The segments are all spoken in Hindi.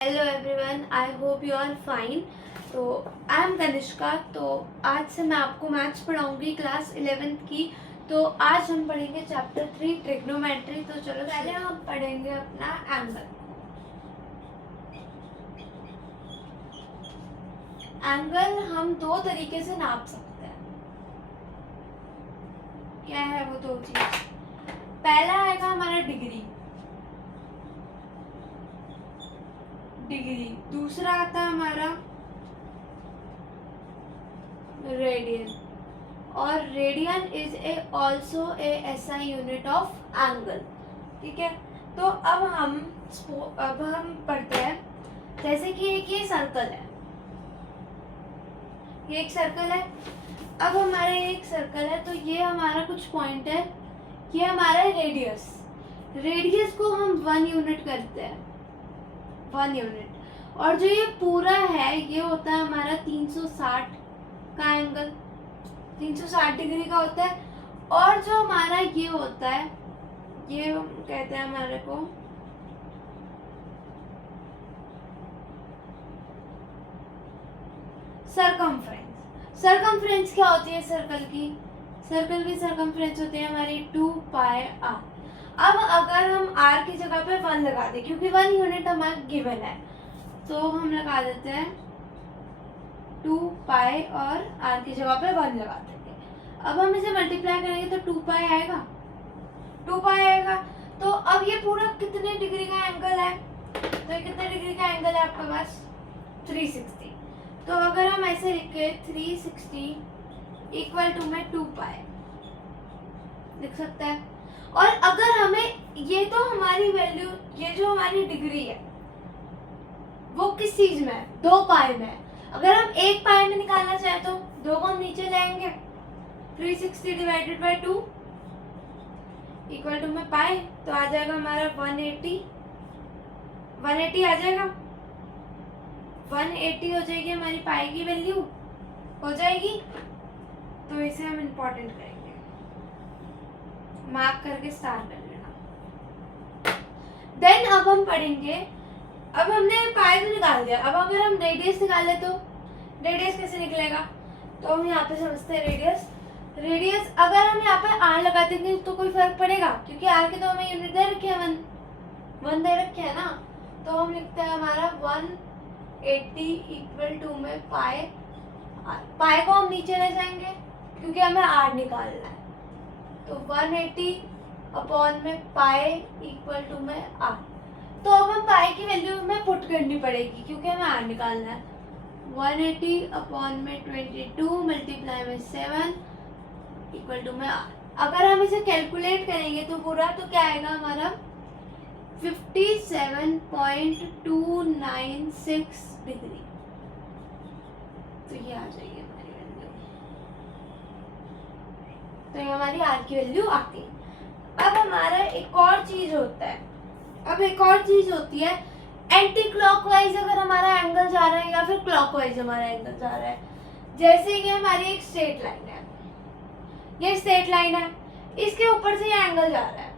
Hello everyone, I hope you are fine. तो आई एम कनिष्का। तो आज से मैं आपको मैथ्स पढ़ाऊंगी क्लास 11th की। तो आज हम पढ़ेंगे चैप्टर 3 ट्रिग्नोमेट्री। तो चलो पहले हम पढ़ेंगे अपना एंगल। एंगल हम दो तरीके से नाप सकते हैं। क्या है वो दो चीज? पहला आएगा हमारा डिग्री। दूसरा आता है हमारा रेडियन। और radian is a also a SI unit of angle. ठीक है। तो अब हम पढ़ते हैं। जैसे कि ये सर्कल है, ये एक सर्कल है। अब हमारा एक सर्कल है, तो ये हमारा कुछ पॉइंट है, ये हमारा रेडियस। रेडियस को हम 1 यूनिट करते हैं, 1 यूनिट। और जो ये पूरा है, ये होता है हमारा 360 का एंगल, 360 डिग्री का होता है। और जो हमारा ये होता है, ये कहते हैं हमारे को सरकमफ्रेंस। सरकमफ्रेंस क्या होती है सर्कल की? सर्कल की सरकमफ्रेंस होती है हमारी 2 पाई आर। अब अगर हम आर की जगह पे 1 लगा दें, क्योंकि 1 यूनिट हमारा गिवन है, तो हम लगा देते हैं 2 पाई और आर की जगह पे 1 लगा देंगे। अब हम इसे मल्टीप्लाई करेंगे तो 2 पाई आएगा, 2 पाई आएगा। तो अब ये पूरा कितने डिग्री का एंगल है? तो ये कितने डिग्री का एंगल है आपके पास? 360। तो अगर हम ऐसे लिखे 360 इक्वल टू में 2 पाई लिख सकते हैं। और अगर हमें ये तो हमारी वैल्यू, ये जो हमारी डिग्री है वो किस चीज में है? 2 पाई में है। अगर हम 1 पाई में निकालना चाहे तो 2 को हम नीचे लाएंगे, 360 डिवाइडेड बाई 2 इक्वल टू में पाई, तो आ जाएगा हमारा 180 आ जाएगा। 180 हो जाएगी हमारी पाई की वैल्यू, हो जाएगी। तो इसे हम इंपॉर्टेंट करेंगे, मार्क करके स्टार कर लेना। देन अब हम पढ़ेंगे, अब हमने पाई तो निकाल दिया, अब अगर हम रेडियस निकाले तो रेडियस कैसे निकलेगा? तो हम यहाँ पे समझते हैं रेडियस अगर हम यहाँ पे आर लगा देंगे तो कोई फर्क पड़ेगा? क्योंकि आर के तो हमें यूनिट दे रखे हैं, 1 दे रखे है ना। तो हम लिखते हैं हमारा 180 इक्वल टू में पाई आर। पाई को हम नीचे ले जाएंगे क्योंकि हमें आर निकालना है। तो 180 अपॉन में पाई इक्वल टू में आर। तो अब हम पाई की वैल्यू हमें पुट करनी पड़ेगी क्योंकि हमें आर निकालना है। 180 अपॉन में 22 मल्टीप्लाई में 7 इक्वल टू में आर। अगर हम इसे कैलकुलेट करेंगे तो पूरा, तो क्या आएगा हमारा 57.296 डिग्री। तो ये आ जाएगी हमारी वैल्यू। तो ये हमारी आर की वैल्यू आती है। अब हमारा एक और चीज होता है, एंटी क्लॉकवाइज अगर हमारा एंगल जा रहा है या फिर क्लॉकवाइज हमारा एंगल जा रहा है। जैसे ये हमारी एक स्ट्रेट लाइन है, ये स्ट्रेट लाइन है, इसके ऊपर से ये एंगल जा रहा है,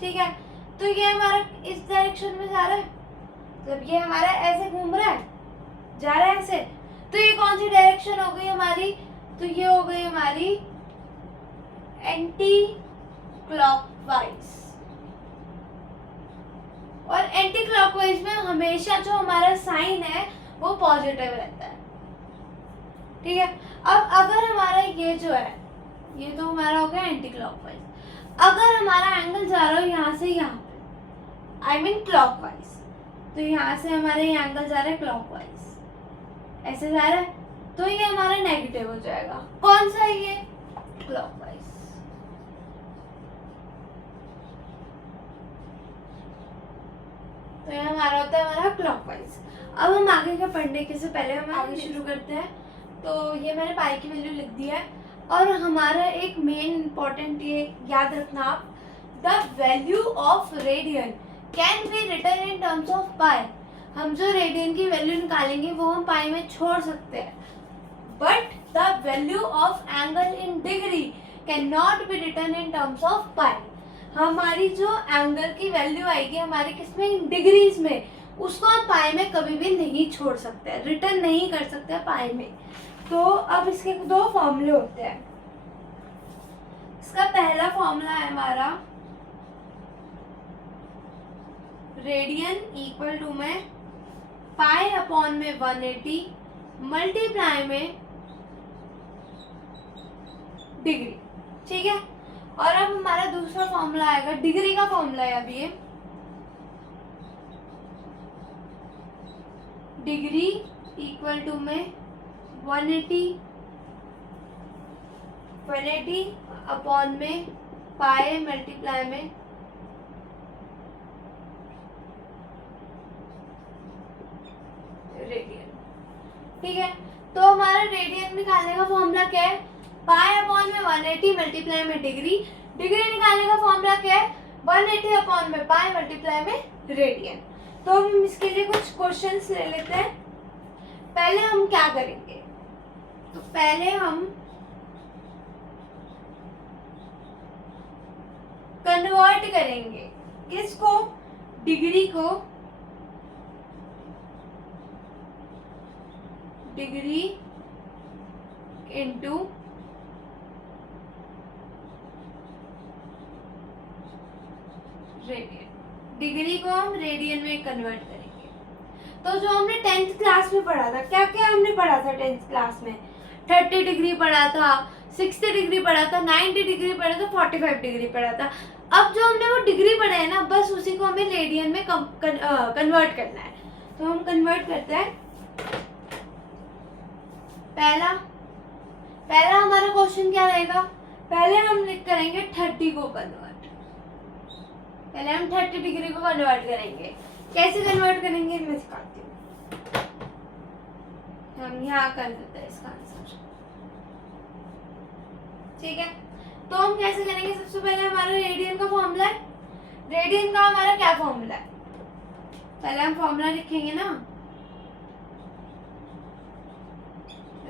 ठीक है। तो ये हमारा इस डायरेक्शन में जा रहा है, जब ये हमारा ऐसे घूम रहा है, जा रहा है ऐसे, तो ये कौन सी डायरेक्शन हो गई हमारी? तो ये हो गई हमारी एंटी क्लॉकवाइज। और एंटी क्लॉकवाइज में हमेशा जो हमारा साइन है वो पॉजिटिव रहता है, ठीक है। अब अगर हमारा ये जो है, ये तो हमारा हो गया एंटी क्लॉकवाइज। अगर हमारा एंगल जा रहा है यहाँ से यहाँ पे, आई मीन क्लॉकवाइज, तो यहाँ से हमारा ये एंगल जा रहा है क्लॉकवाइज, ऐसे जा रहा है, तो ये हमारा नेगेटिव हो जाएगा। कौन सा है ये? क्लॉकवाइज। तो ये हमारा होता है हमारा क्लॉकवाइज। अब हम आगे का पढ़ने के से पहले हम आगे शुरू करते हैं। तो ये मैंने पाई की वैल्यू लिख दी है। और हमारा एक मेन इंपॉर्टेंट ये याद रखना आप, the value of radian can be written in terms of pi. हम जो रेडियन की वैल्यू निकालेंगे वो हम पाई में छोड़ सकते हैं, but the value of angle in degree can not be written in terms of pi. हमारी जो एंगल की वैल्यू आएगी हमारे किसमें? डिग्रीज में, उसको हम पाई में कभी भी नहीं छोड़ सकते, रिटर्न नहीं कर सकते पाई में। तो अब इसके दो फॉर्मूले होते हैं। इसका पहला फॉर्मूला है हमारा रेडियन इक्वल टू में पाई अपॉन में 180 मल्टीप्लाई में डिग्री, ठीक है। और अब हमारा दूसरा फॉर्मूला आएगा, डिग्री का फॉर्मूला है अब ये, डिग्री इक्वल टू में 180 अपॉन में पाई मल्टीप्लाई में रेडियन, ठीक है। तो हमारा रेडियन निकालने का फॉर्मूला क्या है, पाई अपॉन में 180 मल्टीप्लाई में डिग्री। डिग्री निकालने का फॉर्मूला क्या है, 180 अपॉन में पाई मल्टीप्लाई में रेडियन। तो हम इसके लिए कुछ क्वेश्चंस ले लेते हैं। पहले हम क्या करेंगे, तो पहले हम कन्वर्ट करेंगे किसको, डिग्री को, डिग्री इनटू रेडियन। डिग्री को हम रेडियन में कन्वर्ट करेंगे। तो जो हमने 10th क्लास में पढ़ा था, क्या क्या हमने पढ़ा था 10th क्लास में, 30 डिग्री पढ़ा था, 60 डिग्री पढ़ा था, 90 डिग्री पढ़ा था, 45 डिग्री पढ़ा था। अब जो हमने वो डिग्री पढ़ा है ना, बस उसी को हमें रेडियन में कन्वर्ट करना है। तो हम कन्वर्ट करते हैं। पहला हमारा क्वेश्चन क्या रहेगा, पहले हम करेंगे 30 को कन्वर्ट, पहले हम 30 डिग्री को कन्वर्ट करेंगे। कैसे कन्वर्ट करेंगे मैं सिखाती हूँ। हम यहाँ कर देते हैं इसका आंसर, ठीक है। तो हम कैसे करेंगे, सबसे पहले हमारा रेडियन का फॉर्मूला है, रेडियन का हमारा क्या फॉर्मूला है, पहले हम फॉर्मूला लिखेंगे ना,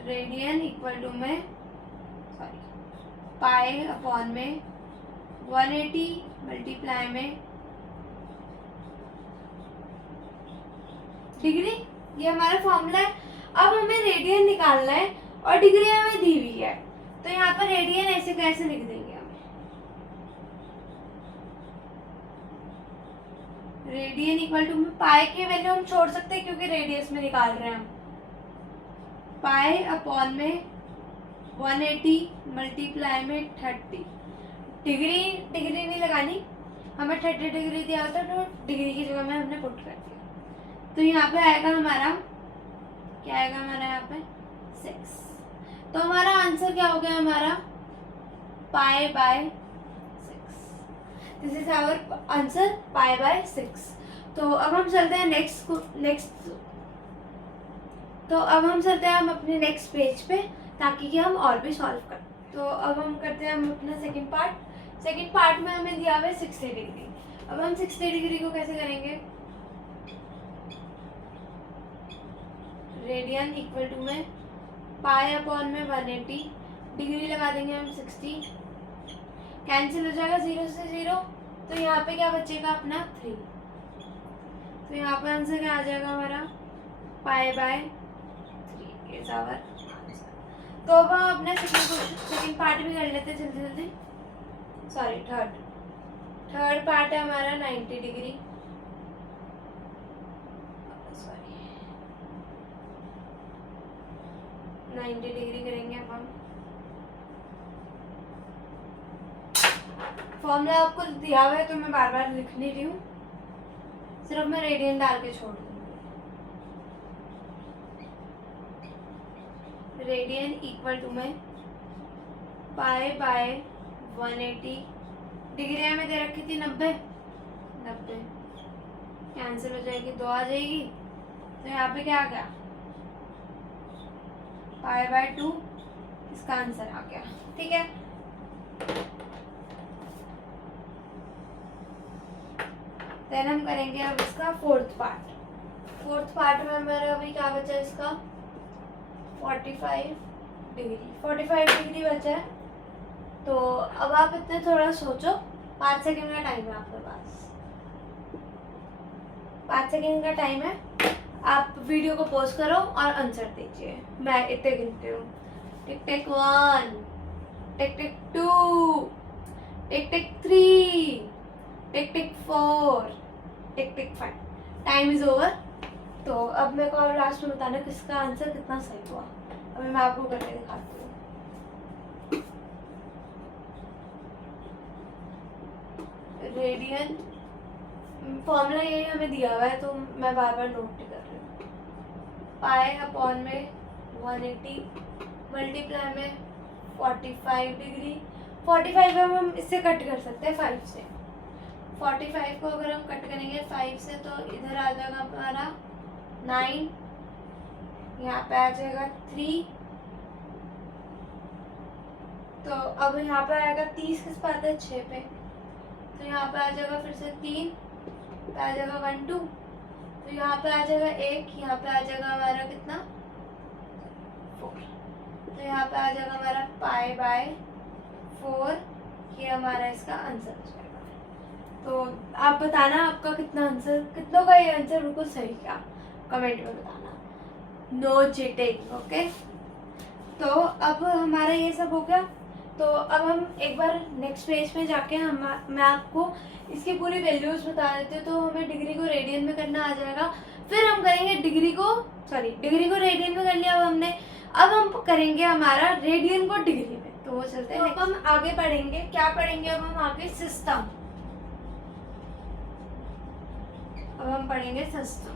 रेडियन इक्वल टू में पाई अपॉन में 180 मल्टीप्लाई में डिग्री, ये हमारा फॉर्मूला है। अब हमें रेडियन निकालना है और डिग्री हमें दी हुई है, तो यहाँ पर रेडियन ऐसे कैसे लिख देंगे हम, रेडियन इक्वल टू में पाई की वैल्यू हम छोड़ सकते हैं क्योंकि रेडियस में निकाल रहे हैं हम, पाई अपॉन में 180 मल्टीप्लाई में 30। डिग्री नहीं लगानी, हमें 30 डिग्री दिया होता तो डिग्री की जगह में हमने पुट कर दिया। तो यहाँ पे आएगा हमारा, क्या आएगा हमारा यहाँ पे 6। तो हमारा आंसर क्या हो गया, हमारा pi by 6। This is our answer, pi by 6। तो अब हम चलते हैं हम अपने नेक्स्ट पेज पे, ताकि कि हम और भी सॉल्व कर। तो अब हम करते हैं हम अपना सेकंड पार्ट में हमें दिया हुआ है 60 डिग्री। अब हम 60 डिग्री को कैसे करेंगे, रेडियन इक्वल टू में पाई अपॉन में 180, डिग्री लगा देंगे हम 60, कैंसिल हो जाएगा 0 से 0, तो यहाँ पे क्या बचेगा अपना 3। तो यहाँ पे आंसर क्या आ जाएगा हमारा, pi by 3 is our answer. तो अब हम अपना सेकंड पार्ट भी कर लेते हैं जल्दी, सॉरी थर्ड पार्ट है हमारा 90 डिग्री, 90 डिग्री करेंगे। अब हम फॉर्मूला आपको दिया हुआ है तो मैं बार बार लिख नहीं रही हूँ, सिर्फ मैं रेडियन डाल के छोड़ दूंगी। रेडियन इक्वल टू में पाई बाय 180, डिग्री हमें दे रखी थी 90, कैंसिल हो जाएगी, 2 आ जाएगी, तो यहाँ पे क्या आ गया, पाई बाय 2, इसका आंसर आ गया, ठीक है। देन हम करेंगे अब इसका फोर्थ पार्ट में हमारा अभी क्या बचा है, इसका 45 डिग्री बचा है। तो अब आप इतने थोड़ा सोचो, 5 सेकंड का टाइम है आपके पास। 5 सेकेंड का टाइम है, आप वीडियो को पॉज करो और आंसर दीजिए। मैं इतने गिनती हूँ। टिक टिक 1, टिक टिक 2, टिक टिक 3, टिक टिक 4, टिक टिक 5। Time is over. तो अब मेरे को लास्ट में बताना किसका आंसर कितना सही हुआ। अभी मैं आपको करके दिखाती हूँ। रेडियन फॉर्मूला यही हमें दिया हुआ है, तो मैं बार बार नोट कर रही हूँ। पाई अपॉन में 180 मल्टीप्लाई में 45 डिग्री। 45 हम इससे कट कर सकते हैं 5 से। 45 को अगर हम कट करेंगे 5 से तो इधर आ जाएगा हमारा 9, यहाँ पे आ जाएगा 3। तो अब यहाँ पे आएगा 30 किस पे आता है 6 पे, तो यहाँ पे आ जाएगा फिर से 3 पे आ जाएगा 1 2, तो यहाँ पे आ जाएगा 1, यहाँ पे आ जाएगा हमारा कितना 4, तो यहाँ पे आ जाएगा हमारा पाई बाय 4। ये हमारा इसका आंसर हो जाएगा। तो आप बताना आपका कितना आंसर, कितनों का ये आंसर बिल्कुल सही क्या, कमेंट में बताना। No cheating, okay. तो अब हमारा ये सब हो गया। तो अब हम एक बार नेक्स्ट पेज में जाके मैं आपको इसकी पूरी वैल्यूज बता देती हूँ। तो हमें डिग्री को रेडियन में करना आ जाएगा, फिर हम करेंगे डिग्री को रेडियन में कर लिया अब हमने। अब हम करेंगे हमारा रेडियन को डिग्री में। तो वो चलते हैं। अब हम आगे पढ़ेंगे, क्या पढ़ेंगे अब हम आगे, सिस्टम। अब हम पढ़ेंगे सिस्टम।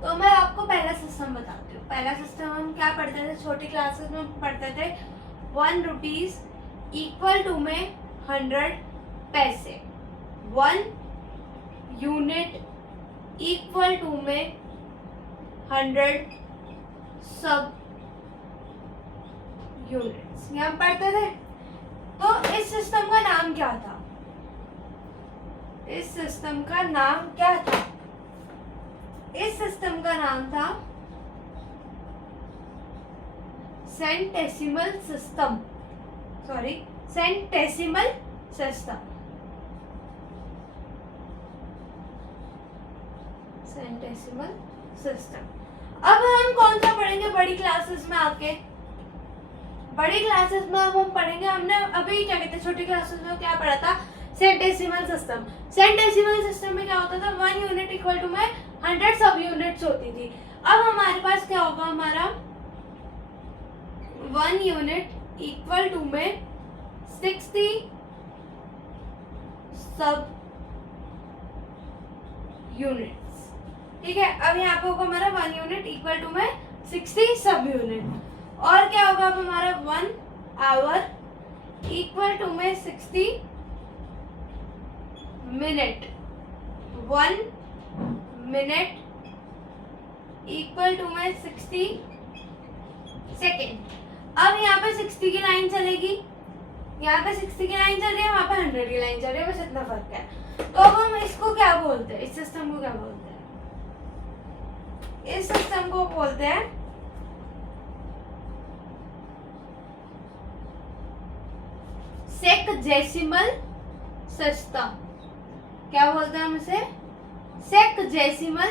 तो मैं आपको पहला सिस्टम बताती हूँ। पहला सिस्टम हम क्या पढ़ते थे, छोटी क्लासेस में पढ़ते थे 1 रुपीज इक्वल टू में 100 पैसे। 1 यूनिट इक्वल टू में 100 सब यूनिट्स, यहाँ पढ़ते थे। तो इस सिस्टम का नाम क्या था, इस सिस्टम का नाम क्या था, इस सिस्टम का नाम था centesimal system, centesimal system, centesimal system. अब हम कौन सा पढ़ेंगे बड़ी क्लासेस में आके, बड़ी क्लासेस में अब हम पढ़ेंगे, हमने अभी क्या कहते हैं छोटी क्लासेस में क्या पढ़ा था, सेंटेसिमल सिस्टम। सेंटेसिमल सिस्टम में क्या होता था, 1 यूनिट इक्वल टू में 100 सब यूनिट्स होती थी। अब हमारे पास क्या होगा, हमारा 1 यूनिट इक्वल टू में 60 सब यूनिट्स। ठीक है, अब यहाँ पे होगा हमारा 1 यूनिट इक्वल टू में 60 सब यूनिट। और क्या होगा अब हमारा 1 आवर इक्वल टू में 60 मिनट। 1 मिनट इक्वल टू में 60 सेकेंड। अब यहाँ पे 60 की लाइन चलेगी, यहाँ पे 60 की लाइन चल रही है, वहाँ पे 100 की लाइन चल रही है, बस इतना फर्क है। तो अब हम इसको क्या बोलते हैं, इस सिस्टम को क्या बोलते हैं, इस सिस्टम को बोलते हैं सेक्जेसिमल सिस्टम। क्या बोलते हैं हम इसे, सेक्जेसिमल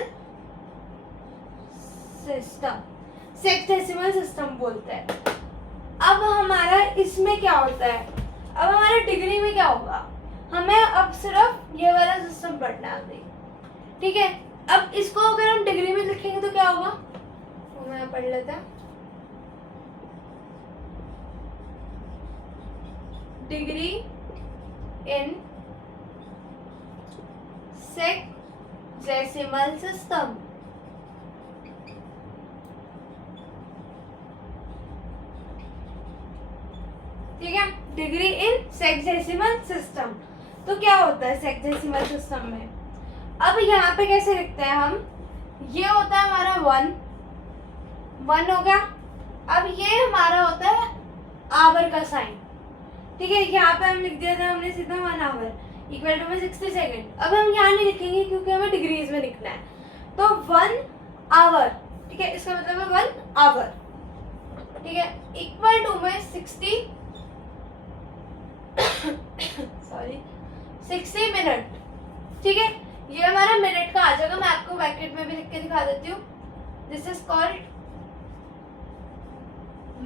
सिस्टम, सेक्जेसिमल सिस्टम बोलते हैं। अब हमारा इसमें क्या होता है, अब हमारा डिग्री में क्या होगा, हमें अब सिर्फ ये वाला सिस्टम पढ़ना है। ठीक है, अब इसको अगर हम डिग्री में लिखेंगे तो क्या होगा, वो मैं पढ़ लेता हूँ। Degree in sexagesimal system. ठीक है, डिग्री इन सेक्जेसिमल सिस्टम। तो क्या होता है सेक्जेसिमल सिस्टम में, अब यहाँ पे कैसे लिखते हैं हम, ये होता है हमारा 1 हो गया। अब ये हमारा होता है आवर का साइन। ठीक है, यहाँ पे हम लिख दिया था हमने सीधा 1 आवर इक्वल टू में 60 सेकेंड। अब हम यहाँ नहीं लिखेंगे क्योंकि हमें डिग्रीज में लिखना है। तो 1 आवर, ठीक है, इसका मतलब है 1 आवर, ठीक है, इक्वल टू में 60 60 मिनट। ठीक है, ये हमारा मिनट का आ जाएगा, मैं आपको ब्रैकेट में भी लिख के दिखा देती हूँ। दिस इज कॉल्ड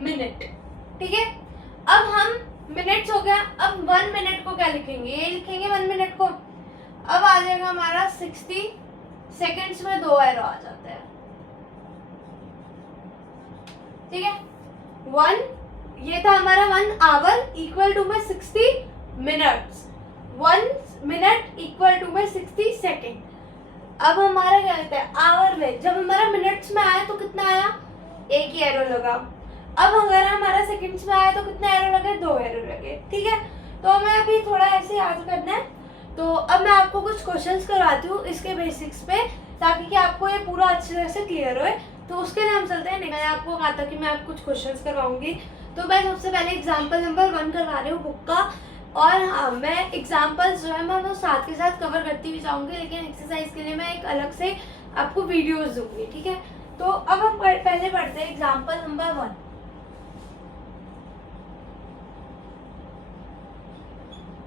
मिनट, ठीक है। अब हम मिनट्स हो गया, अब 1 मिनट को क्या लिखेंगे, ये लिखेंगे 1 मिनट को। अब आ जाएगा हमारा 60 सेकेंड्स में 2 एरो आ जाते हैं, ठीक है। 1 ये था हमारा 1 आवर इक्वल टू में 60 मिनट्स, 1 मिनट इक्वल टू में 60 सेकेंड। अब हमारा क्या कहते हैं आवर में, जब हमारा मिनट्स में आया तो कितना आया, 1 ही एरो लगा। अब अगर हमारा सेकंड्स में आया तो कितने एरो लगे, 2 एरो लगे, ठीक है। तो हमें अभी थोड़ा ऐसे याद करना है। तो अब मैं आपको कुछ क्वेश्चंस करवाती हूँ इसके बेसिक्स पे, ताकि कि आपको ये पूरा अच्छी तरह से क्लियर होए। तो उसके लिए हम चलते हैं। मैंने आपको कहा था कि मैं आपको कुछ क्वेश्चंस करवाऊंगी, तो मैं सबसे पहले एग्जाम्पल नंबर 1 करवा रही हूँ बुक का। और हाँ, मैं एग्जाम्पल्स जो है मैं वो साथ के साथ कवर करती हुई जाऊँगी, लेकिन एक्सरसाइज के लिए मैं एक अलग से आपको वीडियोज दूंगी, ठीक है। तो अब हम पहले पढ़ते हैं एग्जाम्पल नंबर 1।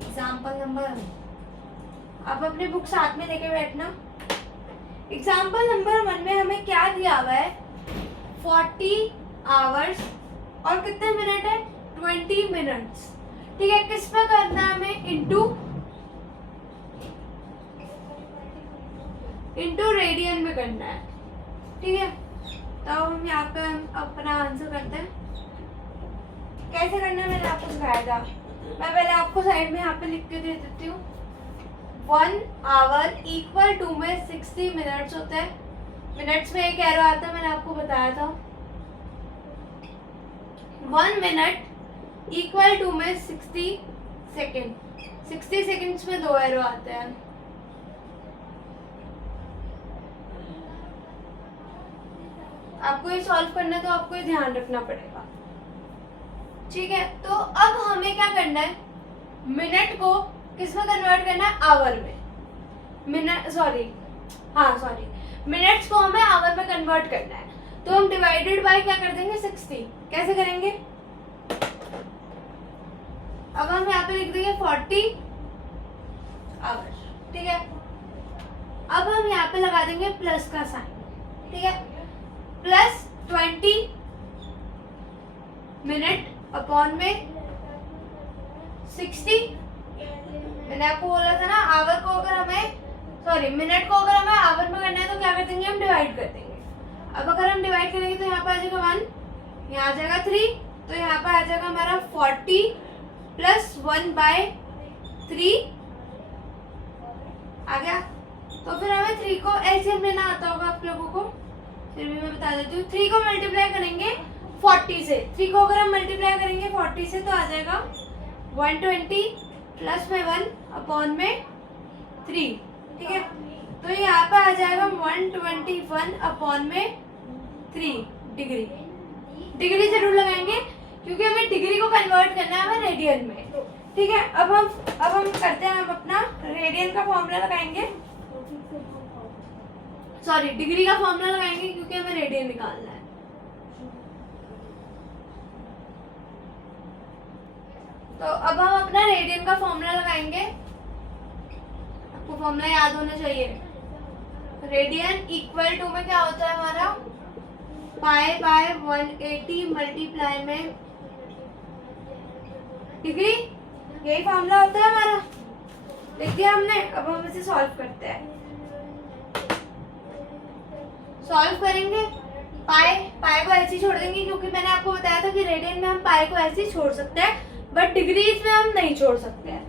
एग्जाम्पल नंबर 1, आप अपनी बुक साथ में लेके बैठना। एग्जाम्पल नंबर 1 में हमें क्या दिया हुआ है, 40 आवर्स और कितने मिनट है, 20 मिनट्स, ठीक है। किस पे करना है हमें, इंटू रेडियन में करना है, ठीक है। तो हम यहाँ पे अपना आंसर करते हैं। कैसे करना है मैंने आपको सिखाया था, मैं पहले आपको साइड में यहाँ पे लिख के दे देती हूँ। 1 आवर इक्वल टू में 60 मिनट्स होते हैं, मिनट्स में 1 एरो आता है, मैंने आपको बताया था। 1 मिनट इक्वल टू में 60 सेकेंड, 60 सेकेंड्स में 2 एरो आते हैं। आपको ये सॉल्व करना है तो आपको ये ध्यान रखना पड़ेगा, ठीक है। तो अब हमें क्या करना है, मिनट को किस में कन्वर्ट करना है, आवर में। मिनट्स को हमें आवर में कन्वर्ट करना है। तो हम डिवाइडेड बाय क्या कर देंगे, 60। कैसे करेंगे, अब हम यहाँ पे लिख देंगे 40 आवर, ठीक है। अब हम यहाँ पे लगा देंगे प्लस का साइन, ठीक है, प्लस 20 मिनट अपॉन में 60। मैंने आपको बोला था ना, आवर को अगर हमें मिनट को अगर हमें आवर में करना है तो क्या कर देंगे, हम डिवाइड कर देंगे। अब अगर हम डिवाइड करेंगे तो यहाँ पे आ जाएगा 1, यहाँ आ जाएगा 3, तो यहाँ पे आ जाएगा हमारा 40 प्लस 1/3 आ गया। तो फिर हमें 3 को एलसीएम लेना आता होगा आप लोगों को, फिर भी मैं बता देती हूँ। 3 को मल्टीप्लाई करेंगे 40 से, 3 को अगर हम मल्टीप्लाई करेंगे 40 से तो आ जाएगा 120 प्लस में 1 अपॉन में 3, ठीक है। तो यहाँ पे आ जाएगा 121 अपॉन में 3 डिग्री। डिग्री जरूर लगाएंगे क्योंकि हमें डिग्री को कन्वर्ट करना है हमें रेडियन में, ठीक है। अब हम करते हैं, हम अपना रेडियन का फॉर्मूला लगाएंगे, डिग्री का फॉर्मूला लगाएंगे क्योंकि हमें रेडियन निकालना है। तो अब हम अपना रेडियन का फॉर्मूला लगाएंगे, आपको फॉर्मूला याद होना चाहिए। रेडियन इक्वल टू में क्या होता है हमारा, π/180 मल्टीप्लाई में डिग्री, यही फॉर्मूला होता है हमारा। लिख दिया हमने। अब हम इसे सॉल्व करते हैं। सॉल्व करेंगे, पाई को ऐसे ही छोड़ देंगे क्योंकि मैंने आपको बताया था कि रेडियन में हम पाई को ऐसे ही छोड़ सकते हैं, बट डिग्रीज में हम नहीं छोड़ सकते हैं।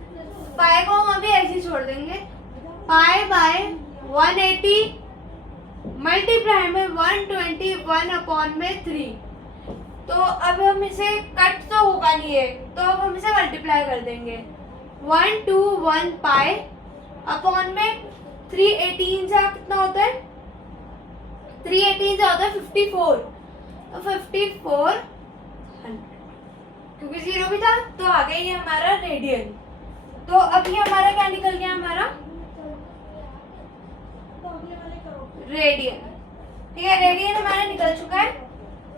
पाई को हम अभी ऐसे ही छोड़ देंगे। π/180 मल्टीप्लाई में 121 अपॉन में 3। तो अब हम इसे कट तो होगा नहीं है, तो अब हम इसे मल्टीप्लाई कर देंगे। 121 पाई अपॉन में 318 से कितना होता है, 318 से होता है 54, तो 5400, क्योंकि 0 भी था तो आ गया ये हमारा रेडियन। तो अभी हमारा क्या निकल गया, हमारा रेडियन, ठीक है। रेडियन हमारा निकल चुका है,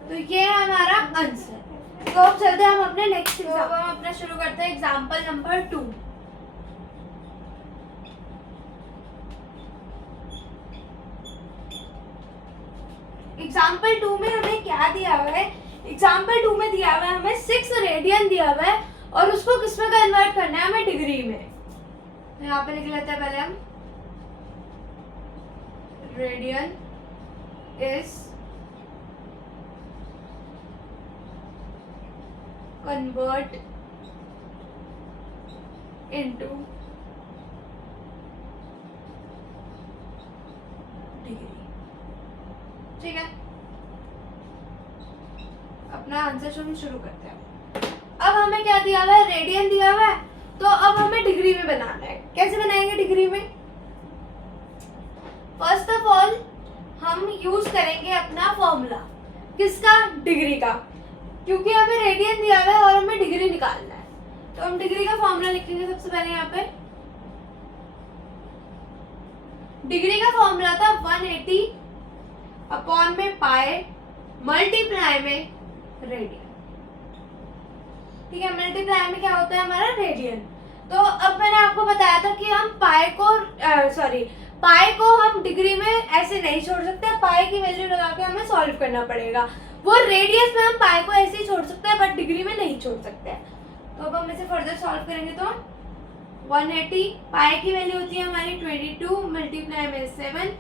तो ये हमारा आंसर। तो अब चलते हैं हम अपने नेक्स्ट एग्जाम। हम अपना शुरू करते हैं एग्जाम्पल नंबर 2। एग्जाम्पल 2 में हमें क्या दिया हुआ है, एग्जाम्पल 2 में दिया हुआ है हमें 6 रेडियन दिया हुआ है और उसको किस में कन्वर्ट करना है हमें, डिग्री में। तो यहाँ पे लिख लेते हैं पहले हम, radian is convert into degree. ठीक है, अपना आंसर शुरू करते हैं। अब हमें क्या दिया हुआ है, रेडियन दिया हुआ है, तो अब हमें डिग्री में बनाना है। कैसे बनाएंगे डिग्री में? फर्स्ट ऑफ ऑल हम यूज करेंगे अपना फॉर्मूला, किसका, डिग्री का, क्योंकि हमें रेडियन दिया हुआ है और हमें डिग्री निकालना है। तो हम डिग्री का फॉर्मूला लिखेंगे सबसे पहले। यहाँ पे डिग्री का फॉर्मूला था 180 अपॉन में पाई मल्टीप्लाई में रेडियन। ठीक है, मल्टीप्लाई में क्या होता है हमारा, रेडियन। तो अब मैंने आपको बताया था कि हम पाई को हम डिग्री में ऐसे नहीं छोड़ सकते, पाई की वैल्यू लगा के हमें सॉल्व करना पड़ेगा। वो रेडियस में हम पाई को ऐसे ही छोड़ सकते हैं बट डिग्री में नहीं छोड़ सकते। तो अब हम इसे फर्दर सॉल्व करेंगे तो 180 पाई की वैल्यू होती है हमारी 22 मल्टीप्लाई में 7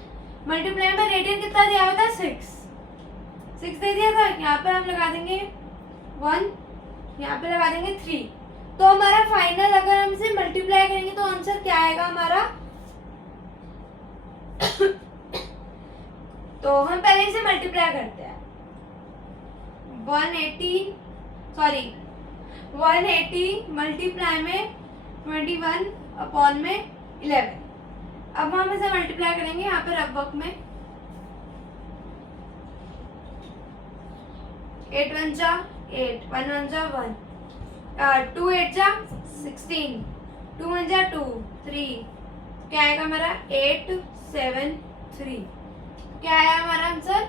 मल्टीप्लाई में रेडियन कितना दिया हुआ था, 6 दे दिया था। यहाँ पे हम लगा देंगे 1, यहाँ पे लगा देंगे 3। तो हमारा फाइनल अगर हम इसे मल्टीप्लाई करेंगे तो आंसर क्या आएगा हमारा तो हम पहले इसे मल्टीप्लाई करते हैं। 180 मल्टीप्लाई में 21 अपॉन में 11। अब हम इसे मल्टीप्लाई करेंगे यहाँ पे रफ वर्क में। 8 1 जा 8, 1 1 जा 1, 2 8 जा 16, 2 1 जा 2, 3। क्या आएगा हमारा 8 7 3। क्या आया हमारा आंसर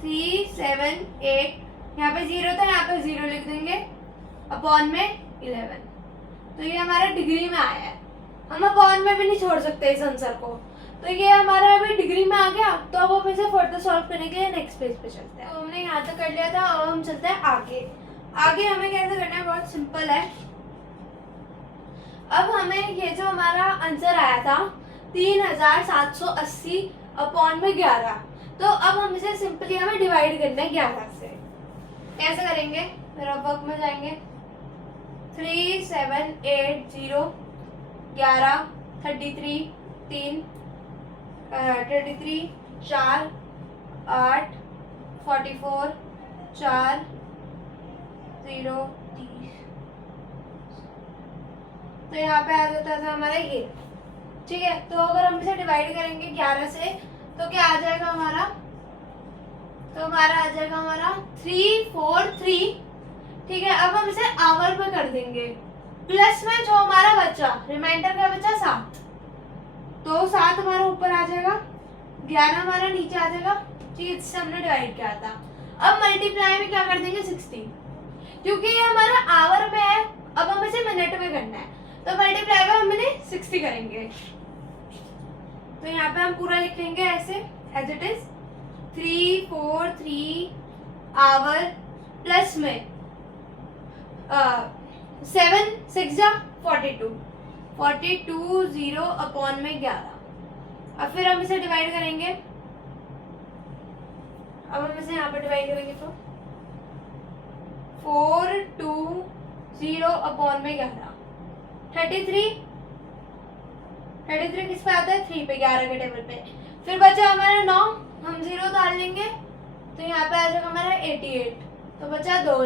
3 7 8। यहाँ पे 0 था, यहाँ पे 0 लिख देंगे अपॉन में 11। तो ये हमारा डिग्री में आया है। हम अपॉन में भी नहीं छोड़ सकते इस आंसर को। तो ये हमारा अभी डिग्री में आ गया। तो अब हम इसे फर्दर सॉल्व करने के लिए नेक्स्ट पेज पे चलते हैं। तो हमने यहाँ तक कर लिया था, अब हम चलते हैं आगे। आगे हमें कैसे करना है, बहुत सिंपल है। अब हमें ये जो हमारा आंसर आया था 3780 अपॉन में 11, तो अब हम इसे सिंपली हमें डिवाइड करना है 11 से। कैसे करेंगे, रफ वर्क में जाएंगे। 3 7 8 0 11 33 3 33 4 8 44 4 0 30। तो यहाँ पे आ जाता था हमारा ये। ठीक है, तो अगर हम इसे डिवाइड करेंगे 11 से तो क्या आ जाएगा हमारा, तो हमारा आ जाएगा हमारा 343। ठीक है, अब हम इसे आवर पे कर देंगे। प्लस में जो हमारा बचा, रिमाइंडर का बचा 7, तो 7 हमारा ऊपर आ जाएगा, 11 हमारा नीचे आ जाएगा। ठीक है, इससे हमने डिवाइड किया था। अब मल्टीप्लाई में क्या कर देंगे 16, क्योंकि ये हमारा आवर में है। अब हम इसे मिनट में करना है, तो मल्टीप्लाई में हमने 60 करेंगे। तो यहाँ पे हम पूरा लिखेंगे ऐसे as it is 343 our plus में 7 6 जा 42 0 अपॉन में 11। अब फिर हम इसे डिवाइड करेंगे। अब हम इसे यहाँ पे डिवाइड करेंगे तो 4 2 0 अपॉन में 11 33 किस पे आता है, 3 पे, 11 के टेबल पे। फिर बचा हमारा 9, हम 0 डाल लेंगे तो यहाँ पे आ जाएगा हमारा 88। तो बचा 2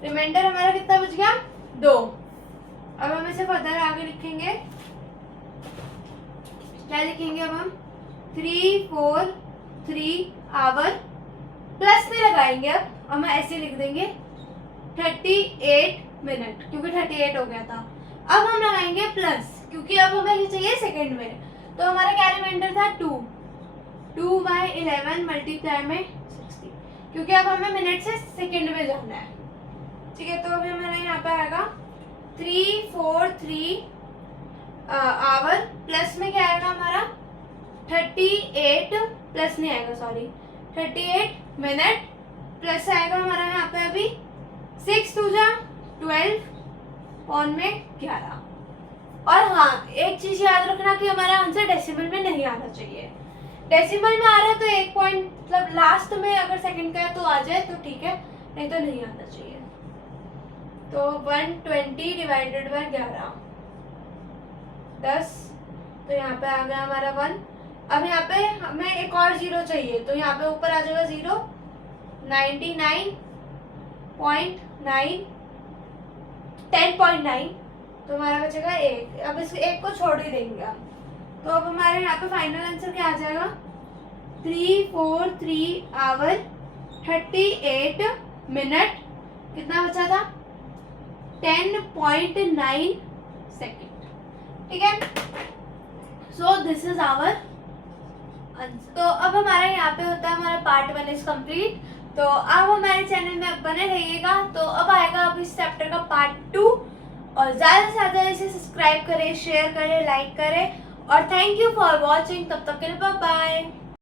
रिमाइंडर हमारा कितना बच गया, 2। अब हम इसे फर्दर आगे लिखेंगे। क्या लिखेंगे अब हम 343 आवर प्लस में लगाएंगे। अब हम ऐसे लिख देंगे 38 मिनट, क्योंकि 38 हो गया था। अब हम लगाएंगे प्लस, क्योंकि अब हमें ये चाहिए सेकंड में। तो हमारा क्या रिमाइंडर था 2 बाय 11 मल्टीप्लाई में 60, क्योंकि अब हमें मिनट से सेकंड में जाना है। ठीक है, तो अभी हमारा यहाँ पे आएगा 343 आवर प्लस में क्या आएगा हमारा 38 प्लस नहीं आएगा, सॉरी 38 मिनट प्लस आएगा हमारा यहाँ पे अभी 6 2 जा 12 पौन में 11। और हाँ, एक चीज याद रखना कि हमारा आंसर डेसिमल में नहीं आना चाहिए। डेसिमल में आ रहा है तो एक पॉइंट मतलब लास्ट में अगर सेकंड का है तो आ जाए तो ठीक है, नहीं तो नहीं आना चाहिए। तो 120 डिवाइडेड बाय 11 10, तो यहाँ पे आ गया हमारा 1। अब यहाँ पे हमें एक और जीरो चाहिए, तो यहाँ पे ऊपर आ जाएगा 0, 99.9 10.9, तो हमारा बचेगा 1। अब इस 1 को छोड़ ही देंगे हम। तो अब हमारे यहाँ पे फाइनल आंसर क्या आ जाएगा, 343 आवर 38 मिनट, कितना बचा था 10.9 सेकेंड। ठीक है, so this is our answer. तो अब हमारा यहाँ पे होता है हमारा पार्ट 1 इज कंप्लीट। तो अब हमारे चैनल में अब बने रहिएगा। तो अब आएगा अब इस चैप्टर का पार्ट 2, और ज़्यादा से ज़्यादा इसे सब्सक्राइब करें, शेयर करें, लाइक करें, और थैंक यू फॉर वॉचिंग। तब तक के लिए बाय बाय।